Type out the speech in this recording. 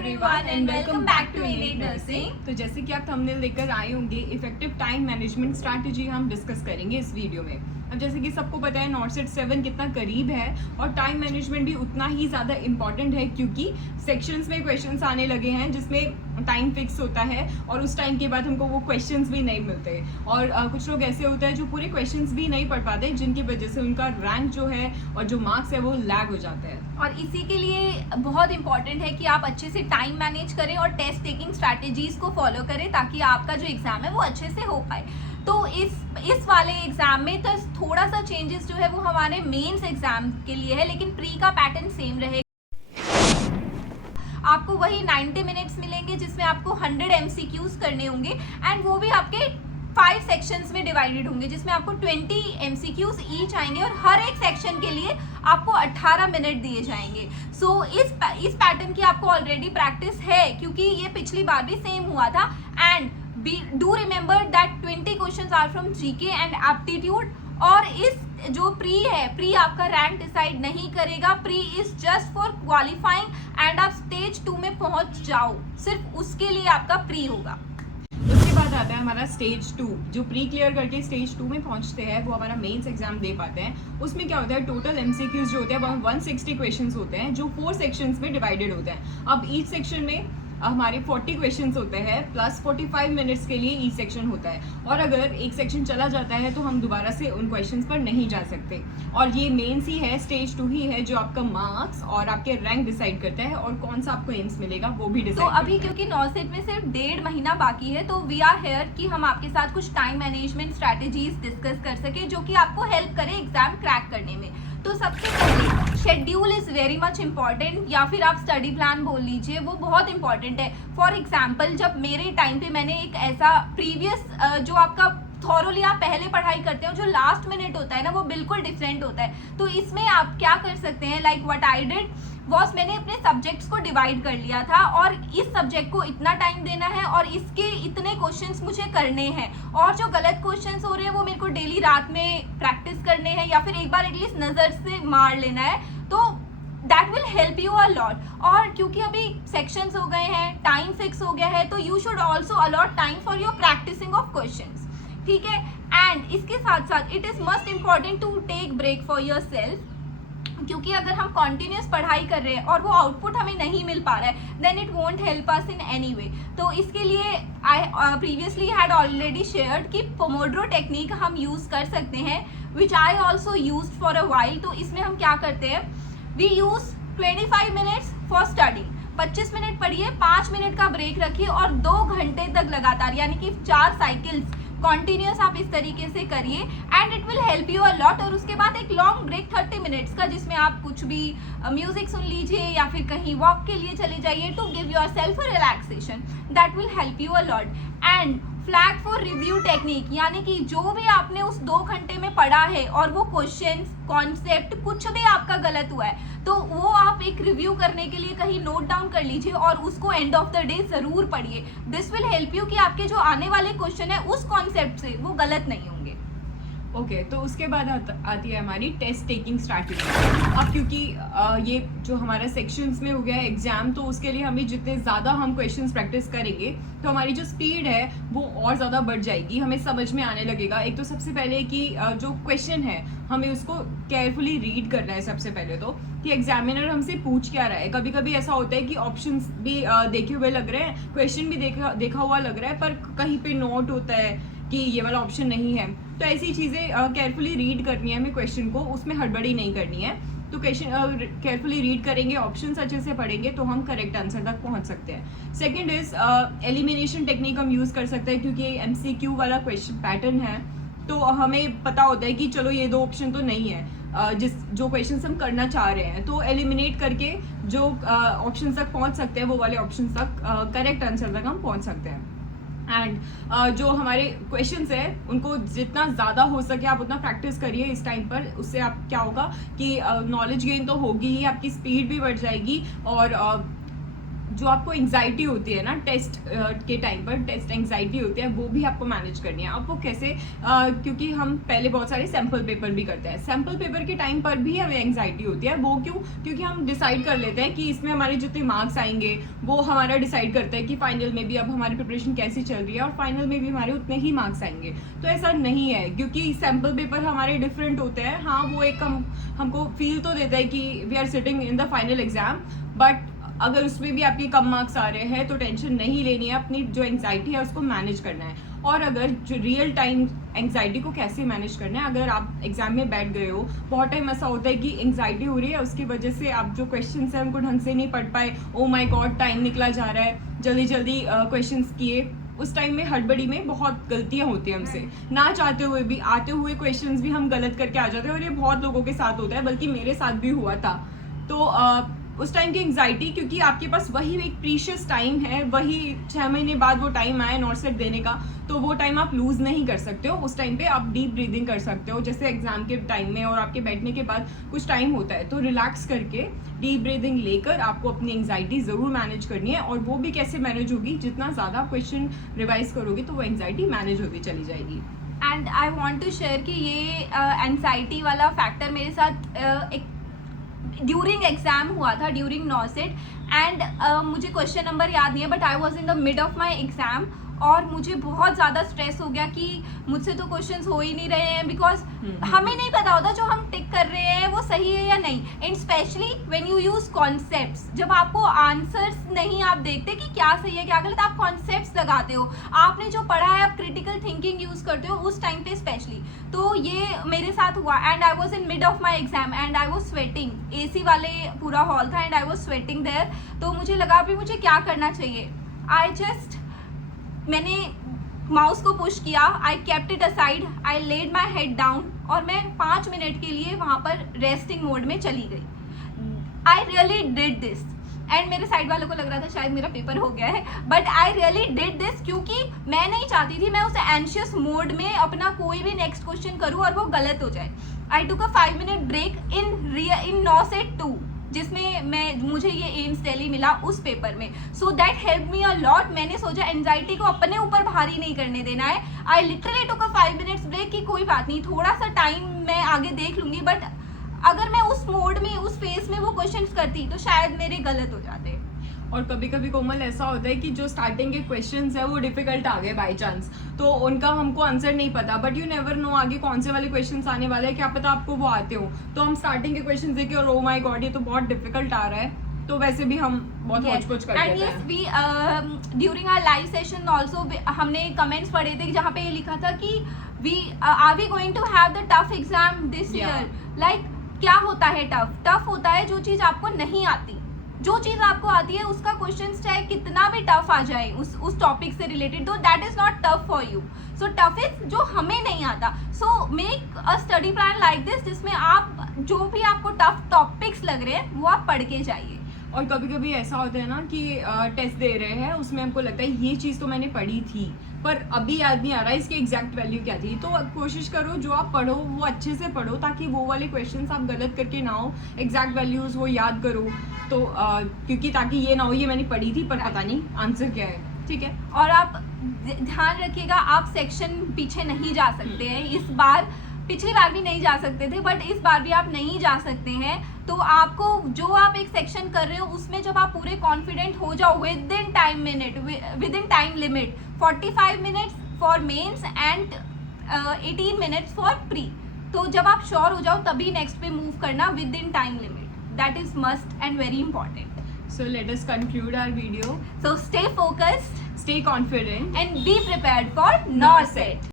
everyone and welcome back to Innate Nursing। तो जैसे कि आप थंबनेल लेकर आए होंगे, इफेक्टिव टाइम मैनेजमेंट स्ट्रैटेजी हम डिस्कस करेंगे इस वीडियो में। अब जैसे कि सबको पता है नॉर्सेट 7 कितना करीब है और टाइम मैनेजमेंट भी उतना ही ज़्यादा इम्पॉर्टेंट है, क्योंकि सेक्शंस में क्वेश्चंस आने लगे हैं जिसमें टाइम फिक्स होता है और उस टाइम के बाद हमको वो क्वेश्चंस भी नहीं मिलते। और कुछ लोग ऐसे होते हैं जो पूरे क्वेश्चंस भी नहीं पढ़ पाते, जिनकी वजह से उनका रैंक जो है और जो मार्क्स है वो लैग हो जाता है। और इसी के लिए बहुत इंपॉर्टेंट है कि आप अच्छे से टाइम मैनेज करें और टेस्ट टेकिंग स्ट्रैटेजीज को फॉलो करें ताकि आपका जो एग्जाम है वो अच्छे से हो पाए। तो इस वाले एग्जाम में तो थोड़ा सा चेंजेस जो है वो हमारे मेंस एग्जाम के लिए है, लेकिन प्री का पैटर्न सेम रहेगा। आपको वही 90 मिनट्स मिलेंगे जिसमें आपको 100 MCQs करने होंगे एंड वो भी आपके 5 सेक्शंस में डिवाइडेड होंगे, जिसमें आपको 20 MCQs ईच आएंगे और हर एक सेक्शन के लिए आपको 18 मिनट दिए जाएंगे। सो इस पैटर्न की आपको ऑलरेडी प्रैक्टिस है क्योंकि ये पिछली बार भी सेम हुआ था। And do remember that 20 questions are from GK and aptitude. और इस जो प्री है, प्री आपका रैंक डिसाइड नहीं करेगा, pre is just for qualifying and आप स्टेज 2 में पहुंच जाओ, सिर्फ उसके लिए आपका प्री होगा। उसके बाद आता है हमारा स्टेज 2। जो प्री क्लियर करके स्टेज 2 में पहुंचते हैं वो हमारा मेंस एग्जाम दे पाते हैं। उसमें क्या होता है, टोटल MCQs जो होते हैं वो 160 क्वेश्चंस होते हैं जो 4 सेक्शंस में डिवाइडेड होते हैं। अब ईच सेक्शन में हमारे 40 क्वेश्चंस होते हैं प्लस 45 मिनट्स के लिए ईच सेक्शन होता है। और अगर एक सेक्शन चला जाता है तो हम दोबारा से उन क्वेश्चंस पर नहीं जा सकते। और ये मेंस ही है, स्टेज 2 ही है जो आपका मार्क्स और आपके रैंक डिसाइड करता है और कौन सा आपको एम्स मिलेगा वो भी डिसाइड। तो अभी क्योंकि नॉसेट में सिर्फ 1.5 महीना बाकी है तो वी आर हेयर कि हम आपके साथ कुछ टाइम मैनेजमेंट स्ट्रैटेजीज डिस्कस कर सके जो कि आपको हेल्प करे एग्जाम क्रैक करने में। तो सबसे पहले schedule is very much important, या फिर आप स्टडी प्लान बोल लीजिए, वो बहुत इंपॉर्टेंट है। फॉर एग्जाम्पल जब मेरे टाइम पे मैंने एक ऐसा प्रीवियस जो आपका थॉरोली आप पहले पढ़ाई करते हो, जो लास्ट मिनट होता है ना वो बिल्कुल डिफरेंट होता है। तो इसमें आप क्या कर सकते हैं, like what I did was मैंने अपने सब्जेक्ट्स को डिवाइड कर लिया था और इस सब्जेक्ट को इतना टाइम देना है और इसके इतने क्वेश्चंस मुझे करने हैं, और जो गलत क्वेश्चंस हो रहे हैं वो मेरे को डेली रात में प्रैक्टिस करने हैं या फिर एक बार एटलीस्ट नज़र से मार लेना है। तो that will help you a lot. और क्योंकि अभी सेक्शंस हो गए हैं, टाइम फिक्स हो गया है, तो you should also allot time for your practicing of questions, ठीक है। एंड इसके साथ साथ it is must important to take break for yourself, क्योंकि अगर हम कॉन्टिन्यूस पढ़ाई कर रहे हैं और वो आउटपुट हमें नहीं मिल पा रहा है then it won't help us in any way. तो इसके लिए I previously had already shared कि पोमोड्रो टेक्निक हम यूज़ कर सकते हैं, which I also use for a while. तो इसमें हम क्या करते हैं, we use 25 minutes for studying, 25 minute पढ़िए, 5 मिनट का ब्रेक रखिए और 2 घंटे तक लगातार, यानी कि 4 साइकिल्स कॉन्टिन्यूस आप इस तरीके से करिए and it will help you a lot. और उसके बाद एक लॉन्ग ब्रेक 30 मिनट्स का, जिसमें आप कुछ भी म्यूजिक सुन लीजिए या फिर कहीं वॉक के लिए चले जाइए to give yourself a relaxation, that will help you a lot. And flag for review technique, यानी कि जो भी आपने उस 2 घंटे में पढ़ा है और वो क्वेश्चन कॉन्सेप्ट कुछ भी आपका गलत हुआ है तो वो आप एक रिव्यू करने के लिए कहीं नोट डाउन कर लीजिए और उसको एंड ऑफ द डे जरूर पढ़िए। दिस विल हेल्प यू कि आपके जो आने वाले क्वेश्चन है उस कॉन्सेप्ट से वो गलत नहीं होंगे। ओके तो उसके बाद आती है हमारी टेस्ट टेकिंग स्ट्रैटेजी। अब क्योंकि ये जो हमारा सेक्शंस में हो गया है एग्जाम, तो उसके लिए हमें जितने ज़्यादा हम क्वेश्चंस प्रैक्टिस करेंगे तो हमारी जो स्पीड है वो और ज़्यादा बढ़ जाएगी, हमें समझ में आने लगेगा। एक तो सबसे पहले कि जो क्वेश्चन है हमें उसको केयरफुली रीड करना है सबसे पहले, तो कि एग्जामिनर हमसे पूछ क्या रहा है। कभी कभी ऐसा होता है कि ऑप्शंस भी देखे हुए लग रहे हैं, क्वेश्चन भी देखा हुआ लग रहा है, पर कहीं पे नोट होता है कि ये वाला ऑप्शन नहीं है। तो ऐसी चीज़ें केयरफुली रीड करनी है हमें क्वेश्चन को, उसमें हड़बड़ी नहीं करनी है। तो क्वेश्चन केयरफुली रीड करेंगे, ऑप्शंस अच्छे से पढ़ेंगे तो हम करेक्ट आंसर तक पहुंच सकते हैं। सेकंड इज एलिमिनेशन टेक्निक हम यूज़ कर सकते हैं, क्योंकि MCQ वाला क्वेश्चन पैटर्न है तो हमें पता होता है कि चलो ये 2 ऑप्शन तो नहीं है जो क्वेश्चन हम करना चाह रहे हैं, तो एलिमिनेट करके जो ऑप्शन तक पहुंच सकते हैं वो वाले ऑप्शन तक करेक्ट आंसर तक हम पहुंच सकते हैं। एंड जो हमारे क्वेश्चंस है उनको जितना ज़्यादा हो सके आप उतना प्रैक्टिस करिए इस टाइम पर। उससे आप क्या होगा कि नॉलेज गेन तो होगी ही, आपकी स्पीड भी बढ़ जाएगी और जो आपको एंग्जाइटी होती है ना टेस्ट के टाइम पर, टेस्ट एंग्जाइटी होती है, वो भी आपको मैनेज करनी है। अब वो कैसे, क्योंकि हम पहले बहुत सारे सैम्पल पेपर भी करते हैं, सैम्पल पेपर के टाइम पर भी हमें एंग्जाइटी होती है। वो क्यों? क्योंकि हम डिसाइड कर लेते हैं कि इसमें हमारे जितने मार्क्स आएंगे वो हमारा डिसाइड करता है कि फाइनल में भी अब हमारी प्रिपरेशन कैसी चल रही है और फाइनल में भी हमारे उतने ही मार्क्स आएंगे। तो ऐसा नहीं है, क्योंकि सैम्पल पेपर हमारे डिफरेंट होते हैं। हाँ, वो एक हमको फील तो देता है कि we are sitting in the final exam, but अगर उसमें भी आपके कम मार्क्स आ रहे हैं तो टेंशन नहीं लेनी है, अपनी जो एंग्जाइटी है उसको मैनेज करना है। और अगर जो रियल टाइम एंग्जाइटी को कैसे मैनेज करना है, अगर आप एग्जाम में बैठ गए हो, बहुत टाइम ऐसा होता है कि एंग्जाइटी हो रही है, उसकी वजह से आप जो क्वेश्चंस हैं उनको ढंग से नहीं पढ़ पाए, ओ माय गॉड टाइम निकला जा रहा है, जल्दी जल्दी क्वेश्चंस किए, उस टाइम में हड़बड़ी में बहुत गलतियां होती हैं हमसे, ना चाहते हुए भी, आते हुए क्वेश्चंस भी हम गलत करके आ जाते हैं, और ये बहुत लोगों के साथ होता है, बल्कि मेरे साथ भी हुआ था। तो उस टाइम की एंग्जाइटी, क्योंकि आपके पास वही एक प्रीशियस टाइम है, वही 6 महीने बाद वो टाइम आए नॉट सेट देने का, तो वो टाइम आप लूज नहीं कर सकते हो। उस टाइम पे आप डीप ब्रीदिंग कर सकते हो, जैसे एग्जाम के टाइम में और आपके बैठने के बाद कुछ टाइम होता है, तो रिलैक्स करके डीप ब्रीदिंग लेकर आपको अपनी एंग्जाइटी ज़रूर मैनेज करनी है। और वो भी कैसे मैनेज होगी, जितना ज़्यादा क्वेश्चन रिवाइज करोगे तो वो एंग्जाइटी मैनेज होती चली जाएगी। And I want to share कि ये एंग्जाइटी वाला फैक्टर मेरे साथ एक ड्यूरिंग एग्जाम हुआ था, ड्यूरिंग नॉसेट, एंड मुझे क्वेश्चन नंबर याद नहीं है, but I was in the mid of my exam, और मुझे बहुत ज़्यादा स्ट्रेस हो गया कि मुझसे तो क्वेश्चंस हो ही नहीं रहे हैं, बिकॉज हमें नहीं पता होता जो हम टिक कर रहे हैं वो सही है या नहीं। And specially when you use concepts, जब आपको आंसर्स नहीं आप देखते कि क्या सही है क्या गलत, आप कॉन्सेप्ट्स लगाते हो, आपने जो पढ़ा है आप क्रिटिकल थिंकिंग यूज करते हो उस टाइम पे स्पेशली। तो ये मेरे साथ हुआ, and I was in mid of my exam and I was sweating, AC वाले पूरा हॉल था and I was sweating there. तो मुझे लगा अभी मुझे क्या करना चाहिए, मैंने माउस को पुश किया, I kept it aside, I laid my head down, और मैं 5 मिनट के लिए वहाँ पर रेस्टिंग मोड में चली गई। I really did this, and मेरे साइड वालों को लग रहा था शायद मेरा पेपर हो गया है, but I really did this, क्योंकि मैं नहीं चाहती थी मैं उस एंशियस मोड में अपना कोई भी नेक्स्ट क्वेश्चन करूँ और वो गलत हो जाए। आई टुक अ 5 मिनट ब्रेक इन नॉसेट 2, जिसमें मुझे ये एम्स दिल्ली मिला उस पेपर में। So that help me a lot. मैंने सोचा एंजाइटी को अपने ऊपर भारी नहीं करने देना है। I literally took a 5 minutes break कि कोई बात नहीं, थोड़ा सा टाइम मैं आगे देख लूंगी, बट अगर मैं उस मोड में, उस फेस में वो क्वेश्चंस करती तो शायद मेरे गलत हो जाते। और कभी कभी कोमल ऐसा होता है कि जो स्टार्टिंग के क्वेश्चंस है वो डिफिकल्ट आ गए बाय चांस, तो उनका हमको आंसर नहीं पता, बट यू नेवर नो आगे कौन से वाले क्वेश्चंस आने वाले हैं, क्या पता आपको वो आते हो, तो हम स्टार्टिंग के क्वेश्चंस देखे और ओ माय गॉड ये तो बहुत डिफिकल्ट आ रहा है, तो वैसे भी हम बहुत होच-पोच कर देते हैं। And yes, during our live session also हमने कमेंट्स पढ़े थे जहाँ पे ये लिखा था कि are we going to have the tough exam this year. Like क्या होता है टफ होता है जो चीज़ आपको नहीं आती, जो चीज़ आपको आती है उसका क्वेश्चन चाहे कितना भी टफ आ जाए उस टॉपिक से रिलेटेड, तो that is not tough for you. So tough is जो हमें नहीं आता। So make a study plan like this, जिसमें आप जो भी आपको टफ टॉपिक्स लग रहे हैं वो आप पढ़ के जाइए। और कभी कभी ऐसा होता है ना कि टेस्ट दे रहे हैं, उसमें हमको लगता है ये चीज़ तो मैंने पढ़ी थी पर अभी याद नहीं आ रहा इसकी एग्जैक्ट वैल्यू क्या थी, तो कोशिश करो जो आप पढ़ो वो अच्छे से पढ़ो, ताकि वो वाले क्वेश्चंस आप गलत करके ना हो, एग्जैक्ट वैल्यूज वो याद करो, तो क्योंकि ताकि ये ना हो ये मैंने पढ़ी थी पर पता नहीं आंसर क्या है। ठीक है, और आप ध्यान रखिएगा आप सेक्शन पीछे नहीं जा सकते हैं इस बार, पिछली बार भी नहीं जा सकते थे बट इस बार भी आप नहीं जा सकते हैं। तो आपको जो आप एक सेक्शन कर रहे हो उसमें जब आप पूरे कॉन्फिडेंट हो जाओ within time limit 45 minutes for mains and 18 minutes for pre, तो जब आप श्योर हो जाओ तभी नेक्स्ट पे मूव करना with in time limit, that is must and very important. So let us conclude our video. So stay focused, stay confident and be prepared for NORCET.